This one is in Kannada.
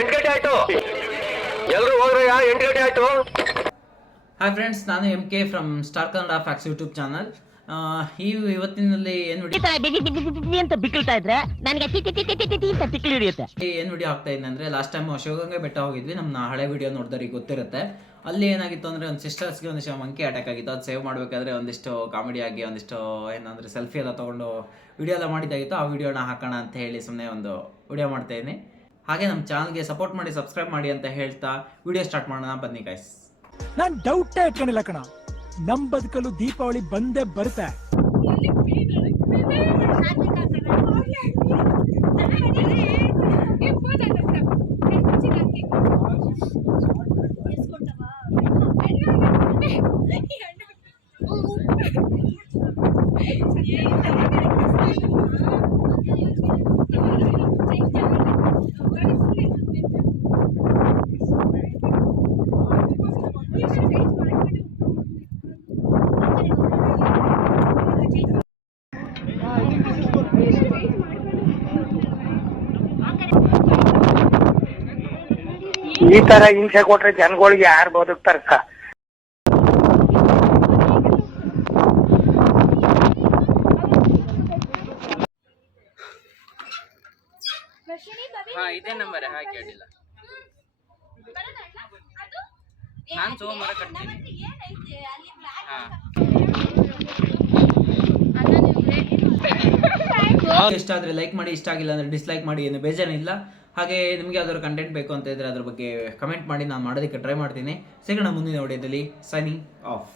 8 ಗಂಟೆ ಆಯ್ತು, ಎಲ್ಲರೂ ಹೋಗ್ರಯ್ಯ, 8 ಗಂಟೆ ಆಯ್ತು. ಹಾಯ್ ಫ್ರೆಂಡ್ಸ್, ನಾನು MK from star Kannada facts YouTube channel. ಇವತ್ತಿನಲ್ಲಿ ಏನು ಬಿಕ್ಕಳ್ತಾ ಇದ್ರೆ ನನಗೆ ತಿಕ್ಕಿ ಹಿಡಿಯುತ್ತೆ. ಏನು ವಿಡಿಯೋ ಆಗ್ತಾ ಇದೆ ಅಂದರೆ, ಲಾಸ್ಟ್ ಟೈಮ್ ಶಿವಗಂಗೆ ಬೆಟ್ಟ ಹೋಗಿದ್ವಿ. ನಮ್ಮ ಹಳೆ ವಿಡಿಯೋ ನೋಡಿದವ್ರಿಗೆ ಗೊತ್ತಿರುತ್ತೆ. ಅಲ್ಲಿ ಏನಾಗಿತ್ತು ಅಂದರೆ, ಒಂದು ಸಿಸ್ಟರ್ಸ್ಗೆ ಒಂದಿಷ್ಟು ಮಂಕಿ ಅಟ್ಯಾಕ್ ಆಗಿತ್ತು. ಅದು ಸೇವ್ ಮಾಡಬೇಕಾದ್ರೆ ಒಂದಿಷ್ಟು ಕಾಮಿಡಿ ಆಗಿ ಒಂದಿಷ್ಟು ಏನಂದರೆ ಸೆಲ್ಫಿ ಎಲ್ಲ ತೊಗೊಂಡು ವಿಡಿಯೋ ಎಲ್ಲ ಮಾಡಿದ್ದಾಗಿತ್ತು. ಆ ವಿಡಿಯೋನ ಹಾಕೋಣ ಅಂತ ಹೇಳಿ ಸುಮ್ಮನೆ ಒಂದು ವಿಡಿಯೋ ಮಾಡ್ತಾಯಿದ್ದೀನಿ. ಹಾಗೆ ನಮ್ಮ ಚಾನಲ್ಗೆ ಸಪೋರ್ಟ್ ಮಾಡಿ, ಸಬ್ಸ್ಕ್ರೈಬ್ ಮಾಡಿ ಅಂತ ಹೇಳ್ತಾ ವಿಡಿಯೋ ಸ್ಟಾರ್ಟ್ ಮಾಡೋಣ. ಬನ್ನಿ ಗೈಸ್. ನಾನು ಡೌಟ್ ಇಟ್ಕೊಂಡಿಲ್ಲ ಕಣ, ನಮ್ ಬದುಕಲು ದೀಪಾವಳಿ ಬಂದೇ ಬರುತ್ತೆ. ಈ ತರ ಹಿಂಸೆ ಕೊಟ್ರೆ ಜನಗಳಿಗೆ ಯಾರು ಬದುಕ್ತಾರಕ್ಕ? ಇದೇ ನಂಬರ್ ಹಾಕಿ ಹೇಳಿಲ್ಲ. ನಾನು ಸೋಮವಾರ ಕಟ್ತೀನಿ. ಇಷ್ಟ ಆದರೆ ಲೈಕ್ ಮಾಡಿ, ಇಷ್ಟ ಆಗಿಲ್ಲ ಅಂದರೆ ಡಿಸ್ಲೈಕ್ ಮಾಡಿ, ಏನು ಬೇಜಾರಿಲ್ಲ. ಹಾಗೆ ನಿಮಗೆ ಯಾವ್ದಾದ್ರು ಕಂಟೆಂಟ್ ಬೇಕು ಅಂತ ಇದ್ರೆ ಅದ್ರ ಬಗ್ಗೆ ಕಮೆಂಟ್ ಮಾಡಿ, ನಾನು ಮಾಡೋದಕ್ಕೆ ಟ್ರೈ ಮಾಡ್ತೀನಿ. ಸಿಗೋಣ ಮುಂದಿನ ವಿಡಿಯೋದಲ್ಲಿ. Signing off.